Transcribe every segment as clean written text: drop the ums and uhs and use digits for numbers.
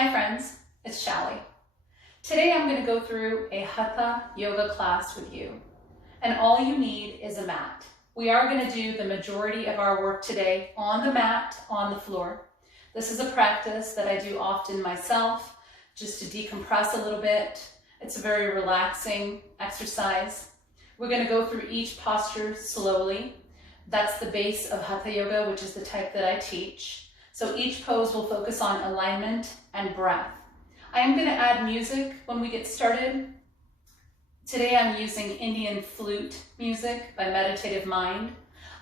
Hi friends, it's Shali. Today I'm going to go through a Hatha yoga class with you. And all you need is a mat. We are going to do the majority of our work today on the mat, on the floor. This is a practice that I do often myself, just to decompress a little bit. It's a very relaxing exercise. We're going to go through each posture slowly. That's the base of Hatha yoga, which is the type that I teach. So each pose will focus on alignment and breath. I am going to add music when we get started. Today I'm using Indian flute music by Meditative Mind.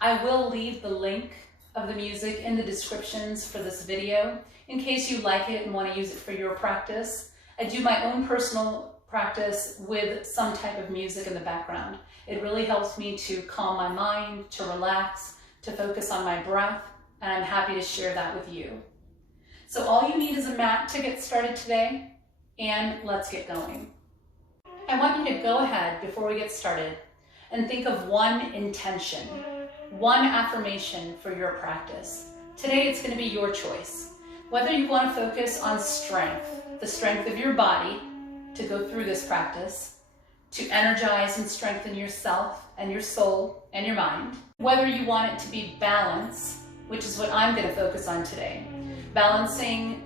I will leave the link of the music in the descriptions for this video in case you like it and want to use it for your practice. I do my own personal practice with some type of music in the background. It really helps me to calm my mind, to relax, to focus on my breath, and I'm happy to share that with you. So all you need is a mat to get started today, and let's get going. I want you to go ahead before we get started and think of one intention, one affirmation for your practice. Today it's going to be your choice. Whether you want to focus on strength, the strength of your body to go through this practice, to energize and strengthen yourself and your soul and your mind. Whether you want it to be balance, which is what I'm going to focus on today. Balancing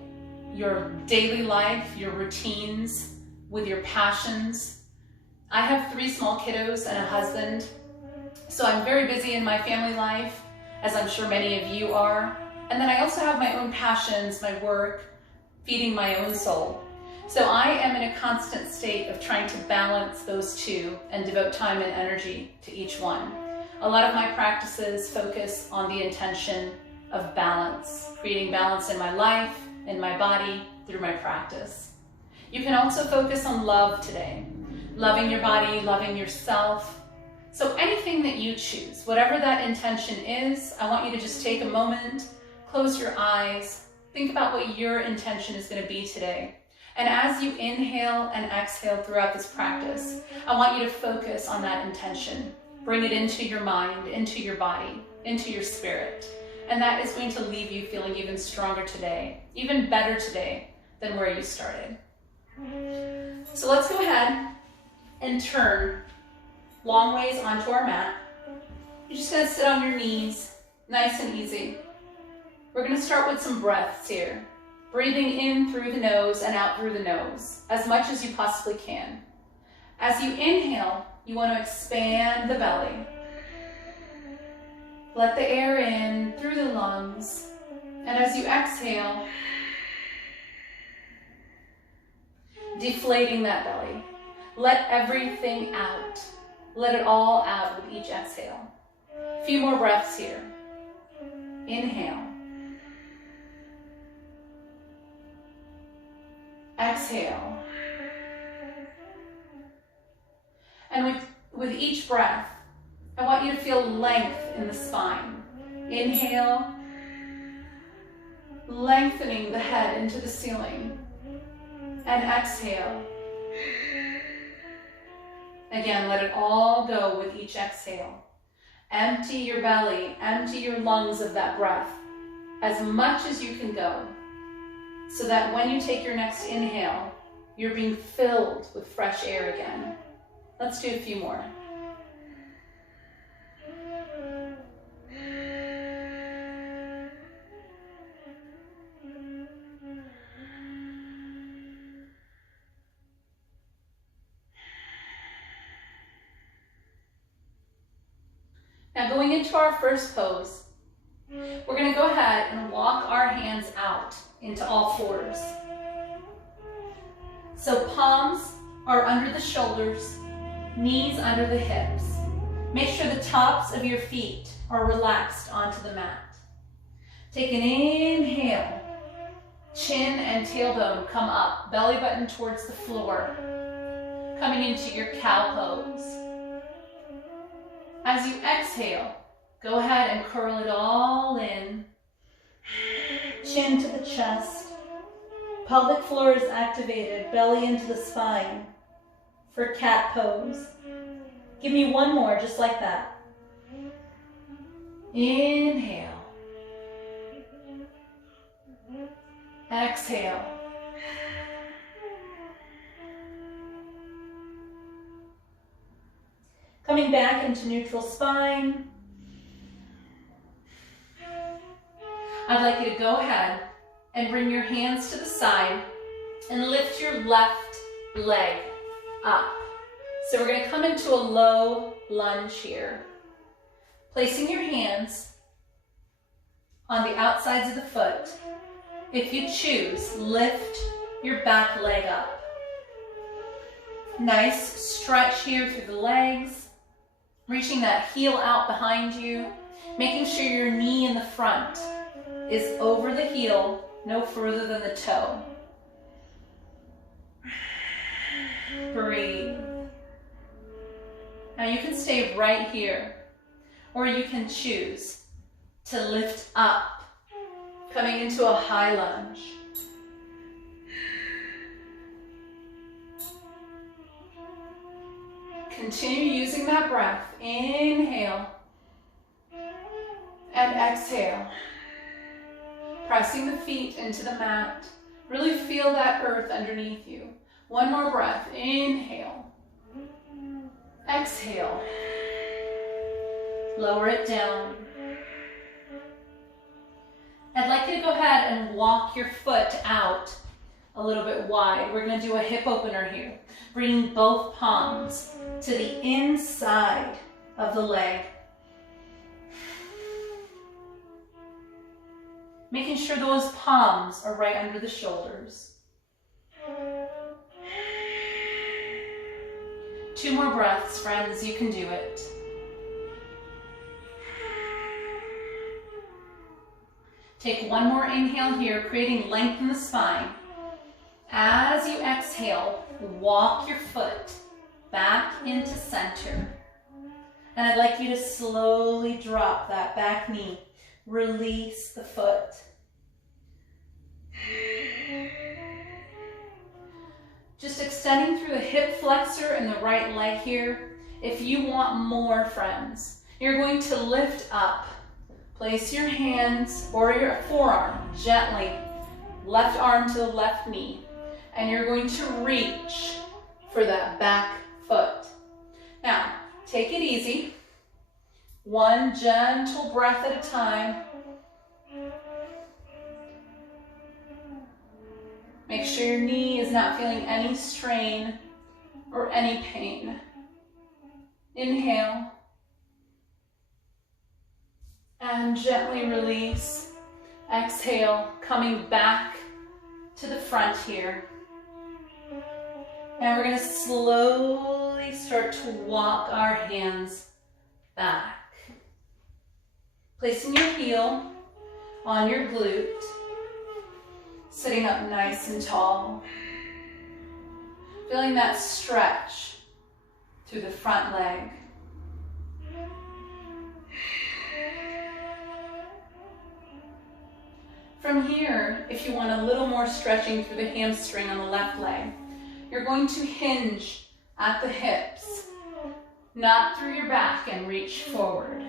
your daily life, your routines with your passions. I have 3 small kiddos and a husband, so I'm very busy in my family life, as I'm sure many of you are. And then I also have my own passions, my work, feeding my own soul. So I am in a constant state of trying to balance those two and devote time and energy to each one. A lot of my practices focus on the intention of balance, creating balance in my life, in my body, through my practice. You can also focus on love today, loving your body, loving yourself. So anything that you choose, whatever that intention is, I want you to just take a moment, close your eyes, think about what your intention is going to be today. And as you inhale and exhale throughout this practice, I want you to focus on that intention. Bring it into your mind, into your body, into your spirit. And that is going to leave you feeling even stronger today, even better today than where you started. So let's go ahead and turn long ways onto our mat. You're just going to sit on your knees, nice and easy. We're going to start with some breaths here. Breathing in through the nose and out through the nose, as much as you possibly can. As you inhale, you want to expand the belly. Let the air in through the lungs. And as you exhale, deflating that belly. Let everything out. Let it all out with each exhale. A few more breaths here. Inhale. Exhale. And with each breath, I want you to feel length in the spine. Inhale, lengthening the head into the ceiling. And exhale. Again, let it all go with each exhale. Empty your belly, empty your lungs of that breath as much as you can go, so that when you take your next inhale, you're being filled with fresh air again. Let's do a few more. Now going into our first pose, we're going to go ahead and walk our hands out into all fours. So palms are under the shoulders, knees under the hips. Make sure the tops of your feet are relaxed onto the mat. Take an inhale. Chin and tailbone come up, belly button towards the floor. Coming into your cow pose. As you exhale, go ahead and curl it all in. Chin to the chest. Pelvic floor is activated, belly into the spine for cat pose. Give me one more, just like that. Inhale. Exhale. Coming back into neutral spine. I'd like you to go ahead and bring your hands to the side and lift your left leg up. So we're going to come into a low lunge here. Placing your hands on the outsides of the foot. If you choose, lift your back leg up. Nice stretch here through the legs. Reaching that heel out behind you. Making sure your knee in the front is over the heel, no further than the toe. Breathe. Now you can stay right here, or you can choose to lift up, coming into a high lunge. Continue using that breath. Inhale and exhale. Pressing the feet into the mat. Really feel that earth underneath you. One more breath. Inhale. Exhale. Lower it down. I'd like you to go ahead and walk your foot out a little bit wide. We're going to do a hip opener here. Bringing both palms to the inside of the leg. Making sure those palms are right under the shoulders. 2 more breaths, friends. You can do it. Take 1 more inhale here, creating length in the spine. As you exhale, walk your foot back into center. And I'd like you to slowly drop that back knee. Release the foot. Just extending through the hip flexor and the right leg here. If you want more, friends, you're going to lift up. Place your hands or your forearm gently, left arm to the left knee, and you're going to reach for that back foot. Now, take it easy. 1 gentle breath at a time. Make sure your knee is not feeling any strain or any pain. Inhale. And gently release. Exhale, coming back to the front here. And we're going to slowly start to walk our hands back. Placing your heel on your glute. Sitting up nice and tall. Feeling that stretch through the front leg. From here, if you want a little more stretching through the hamstring on the left leg, you're going to hinge at the hips, not through your back, and reach forward.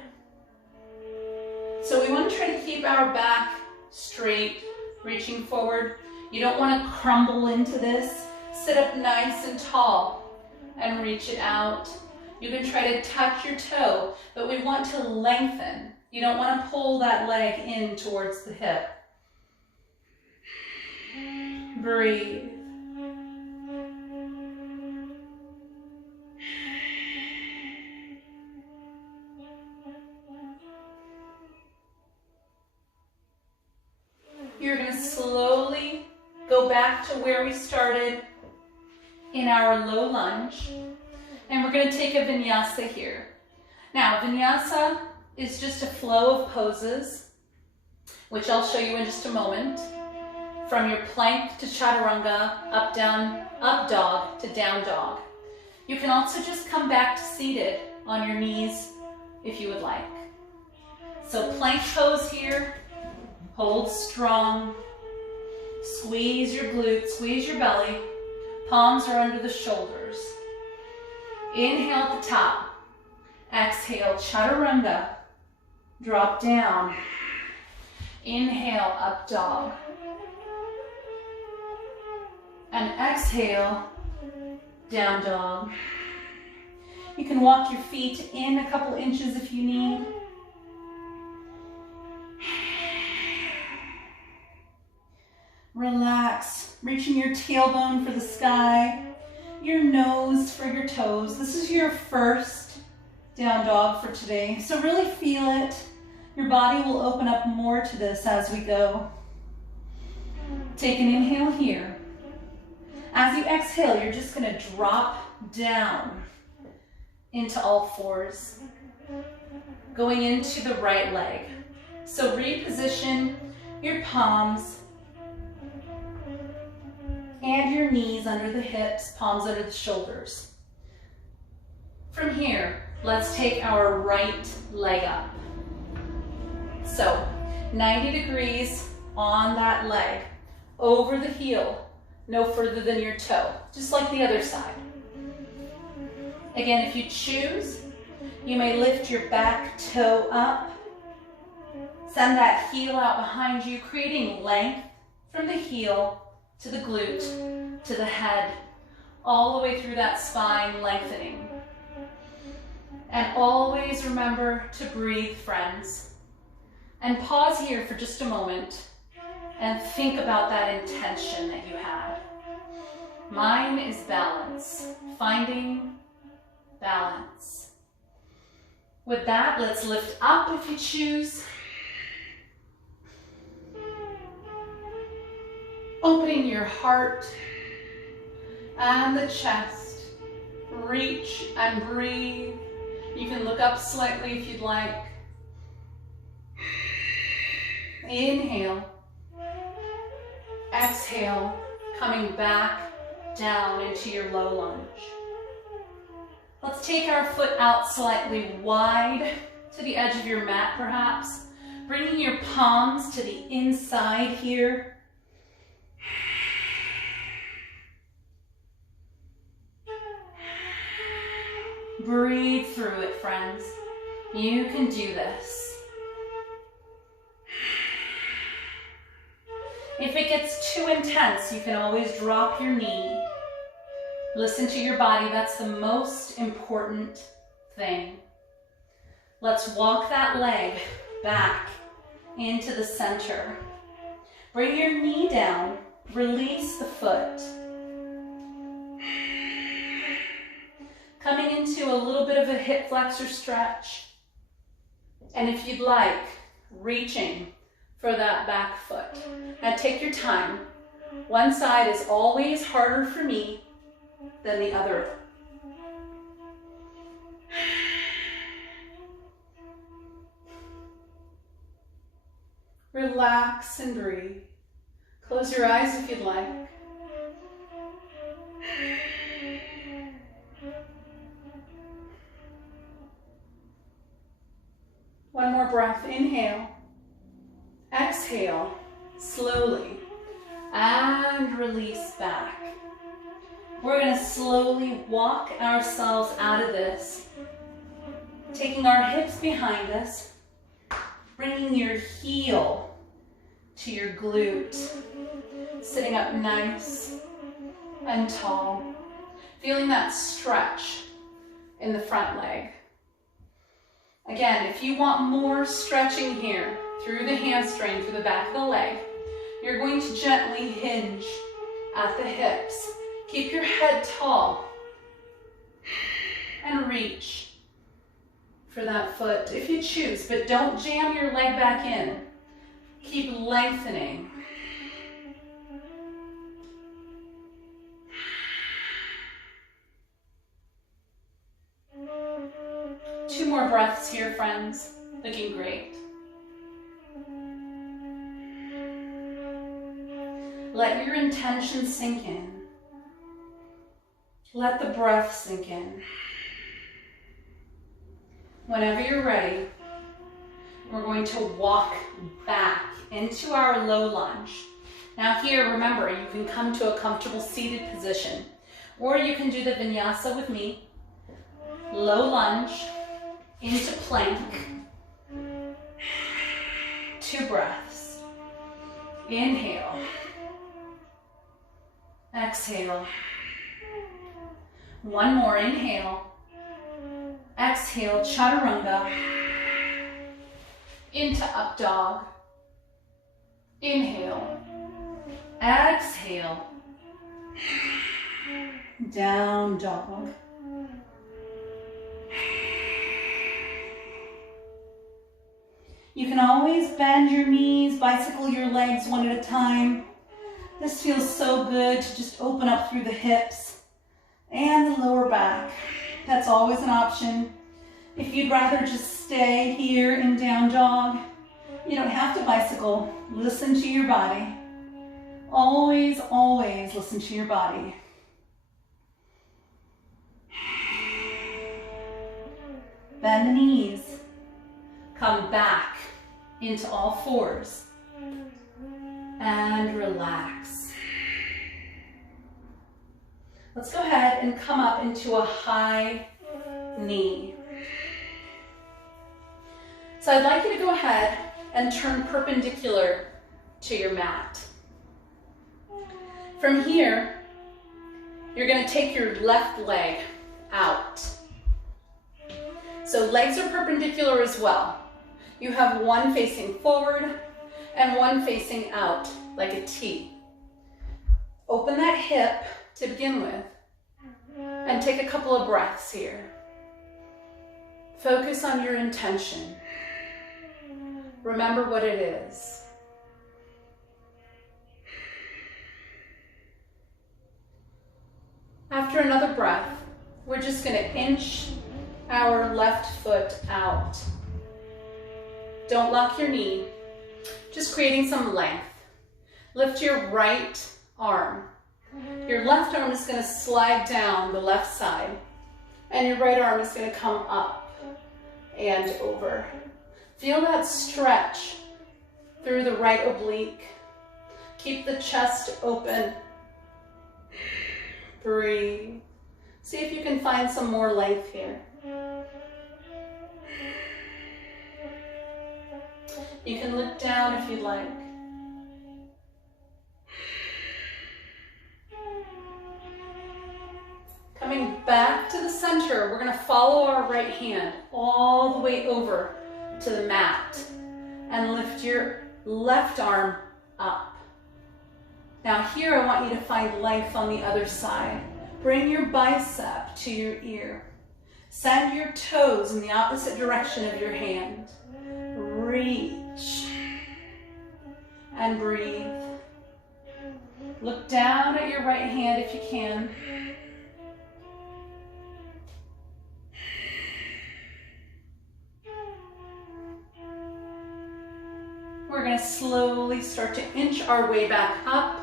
So we want to try to keep our back straight, reaching forward. You don't want to crumble into this. Sit up nice and tall and reach it out. You can try to touch your toe, but we want to lengthen. You don't want to pull that leg in towards the hip. Breathe. You're going to slowly go back to where we started in our low lunge. And we're going to take a vinyasa here. Now, vinyasa is just a flow of poses, which I'll show you in just a moment. From your plank to chaturanga, up, down, up dog to down dog. You can also just come back to seated on your knees if you would like. So plank pose here. Hold strong. Squeeze your glutes, squeeze your belly. Palms are under the shoulders. Inhale at the top. Exhale, chaturanga. Drop down. Inhale, up dog. And exhale, down dog. You can walk your feet in a couple inches if you need. Relax, reaching your tailbone for the sky, your nose for your toes. This is your first down dog for today, so really feel it. Your body will open up more to this as we go. Take an inhale here. As you exhale, you're just going to drop down into all fours, going into the right leg. So reposition your palms and your knees under the hips, palms under the shoulders. From here, let's take our right leg up. So 90 degrees on that leg, over the heel, no further than your toe, just like the other side. Again, if you choose, you may lift your back toe up, send that heel out behind you, creating length from the heel to the glute, to the head, all the way through that spine, lengthening. And always remember to breathe, friends. And pause here for just a moment and think about that intention that you had. Mine is balance, finding balance. With that, let's lift up if you choose. Opening your heart and the chest. Reach and breathe. You can look up slightly if you'd like. Inhale. Exhale, coming back down into your low lunge. Let's take our foot out slightly wide to the edge of your mat perhaps, bringing your palms to the inside here. Breathe through it, friends. You can do this. If it gets too intense, you can always drop your knee. Listen to your body. That's the most important thing. Let's walk that leg back into the center. Bring your knee down. Release the foot. Coming into a little bit of a hip flexor stretch. And if you'd like, reaching for that back foot. Now take your time. One side is always harder for me than the other. Relax and breathe. Close your eyes if you'd like. One more breath. Inhale. Exhale, slowly, and release back. We're going to slowly walk ourselves out of this, taking our hips behind us, bringing your heel to your glute, sitting up nice and tall, feeling that stretch in the front leg. Again, if you want more stretching here, through the hamstring, through the back of the leg, you're going to gently hinge at the hips. Keep your head tall and reach for that foot if you choose, but don't jam your leg back in. Keep lengthening. Two more breaths here, friends. Looking great. Let your intention sink in. Let the breath sink in. Whenever you're ready, we're going to walk back into our low lunge. Now here, remember, you can come to a comfortable seated position, or you can do the vinyasa with me. Low lunge into plank. 2 breaths. Inhale. exhale. One more, inhale. Exhale, chaturanga. Into up dog. Inhale. Exhale. Down dog. You can always bend your knees, bicycle your legs one at a time. This feels so good to just open up through the hips and the lower back. That's always an option. If you'd rather just stay here in down dog, you don't have to bicycle. Listen to your body. Always, always listen to your body. Bend the knees. Come back into all fours. And relax. Let's go ahead and come up into a high knee. So I'd like you to go ahead and turn perpendicular to your mat. From here, you're going to take your left leg out. So legs are perpendicular as well. You have one facing forward and one facing out like a T. Open that hip to begin with and take a couple of breaths here. Focus on your intention. Remember what it is. After another breath, we're just going to inch our left foot out. Don't lock your knee, just creating some length. Lift your right arm. Your left arm is going to slide down the left side, and your right arm is going to come up and over. Feel that stretch through the right oblique. Keep the chest open. Breathe. See if you can find some more length here. You can look down if you'd like. Coming back to the center, we're going to follow our right hand all the way over to the mat and lift your left arm up. Now here I want you to find length on the other side. Bring your bicep to your ear. Send your toes in the opposite direction of your hand. Reach and breathe. Look down at your right hand if you can. We're going to slowly start to inch our way back up.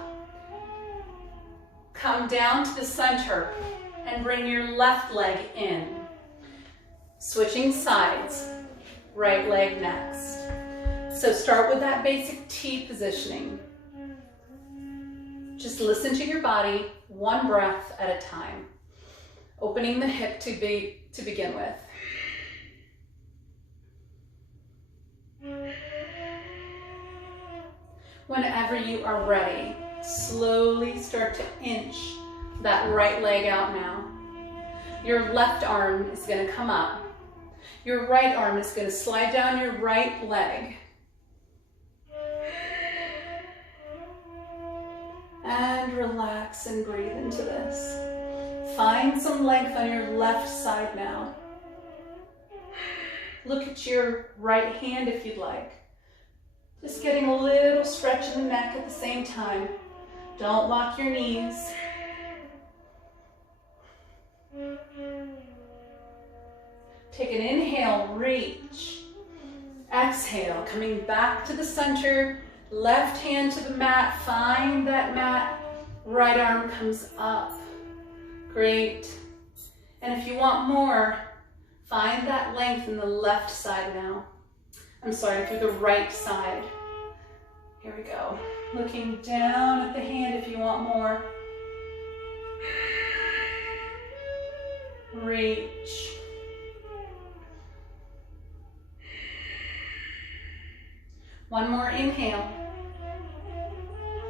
Come down to the center and bring your left leg in. Switching sides, right leg next. So start with that basic T positioning. Just listen to your body, one breath at a time. Opening the hip to begin with. Whenever you are ready, slowly start to inch that right leg out now. Your left arm is going to come up. Your right arm is going to slide down your right leg. And relax and breathe into this. Find some length on your left side now. Look at your right hand if you'd like. Just getting a little stretch in the neck at the same time. Don't lock your knees. Take an inhale, reach. Exhale, coming back to the center. Left hand to the mat, find that mat. Right arm comes up. Great. And if you want more, find that length in the left side now. I'm sorry, through the right side. Here we go. Looking down at the hand if you want more. Reach. One more inhale.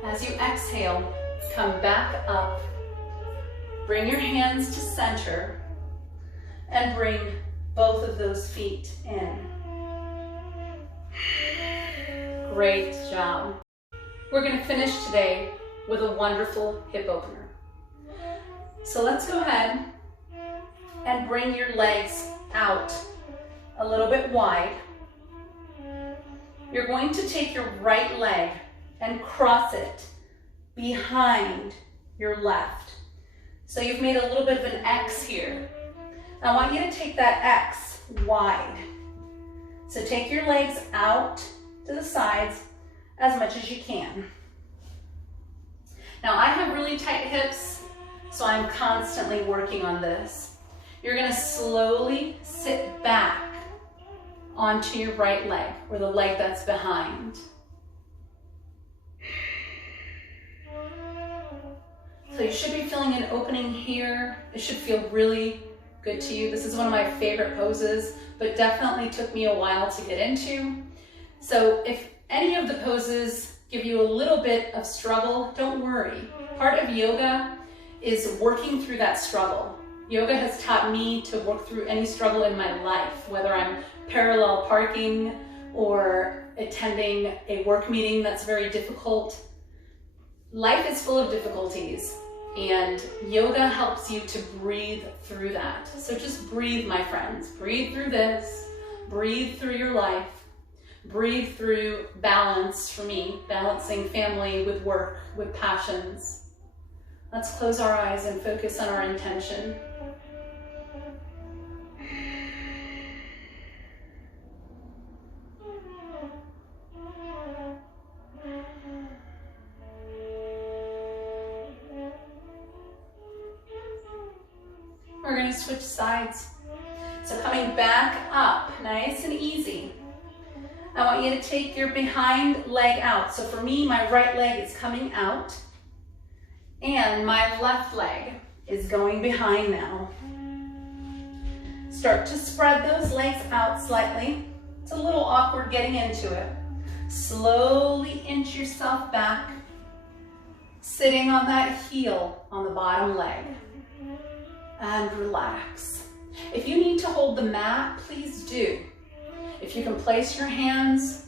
As you exhale, Come back up. Bring your hands to center and bring both of those feet in. Great job. We're going to finish today with a wonderful hip opener. So let's go ahead and bring your legs out a little bit wide. You're going to take your right leg and cross it behind your left. So you've made a little bit of an X here. I want you to take that X wide. So take your legs out to the sides as much as you can. Now I have really tight hips, so I'm constantly working on this. You're going to slowly sit back onto your right leg, or the leg that's behind. So you should be feeling an opening here. It should feel really good to you. This is one of my favorite poses, but definitely took me a while to get into. So if any of the poses give you a little bit of struggle, don't worry. Part of yoga is working through that struggle. Yoga has taught me to work through any struggle in my life, whether I'm parallel parking or attending a work meeting that's very difficult. Life is full of difficulties, and yoga helps you to breathe through that. So just breathe, my friends. Breathe through this. Breathe through your life. Breathe through balance, for me, balancing family with work, with passions. Let's close our eyes and focus on our intention. We're going to switch sides. So coming back up, nice and easy. I want you to take your behind leg out. So for me, my right leg is coming out and my left leg is going behind now. Start to spread those legs out slightly. It's a little awkward getting into it. Slowly inch yourself back, sitting on that heel on the bottom leg. And relax. If you need to hold the mat, please do. If you can place your hands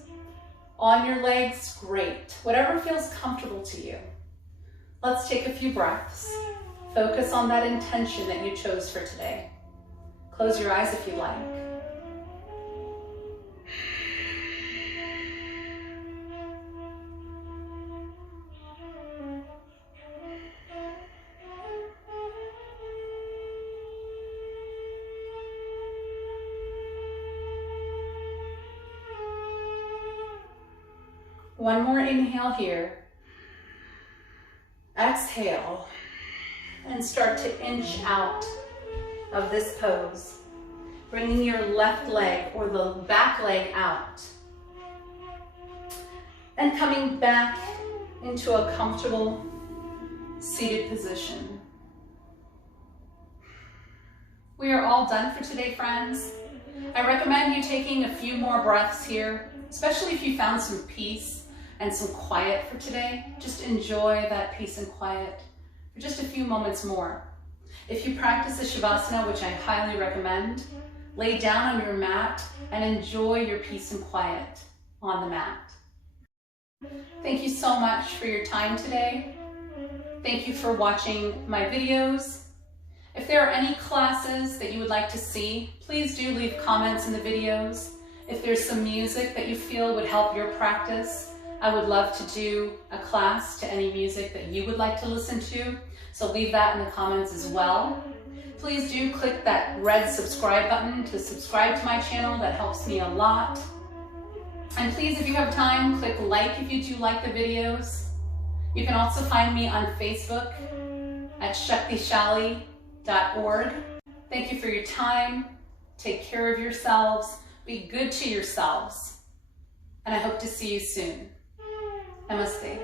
on your legs, great. Whatever feels comfortable to you. Let's take a few breaths. Focus on that intention that you chose for today. Close your eyes if you like. One more inhale here. Exhale. And start to inch out of this pose. Bringing your left leg or the back leg out. And coming back into a comfortable seated position. We are all done for today, friends. I recommend you taking a few more breaths here, especially if you found some peace and some quiet for today. Just enjoy that peace and quiet for just a few moments more. If you practice the Shavasana, which I highly recommend, lay down on your mat and enjoy your peace and quiet on the mat. Thank you so much for your time today. Thank you for watching my videos. If there are any classes that you would like to see, please do leave comments in the videos. If there's some music that you feel would help your practice, I would love to do a class to any music that you would like to listen to, so leave that in the comments as well. Please do click that red subscribe button to subscribe to my channel. That helps me a lot. And please, if you have time, click like if you do like the videos. You can also find me on Facebook at ShaktiShali.org. Thank you for your time. Take care of yourselves. Be good to yourselves. And I hope to see you soon. Namaste.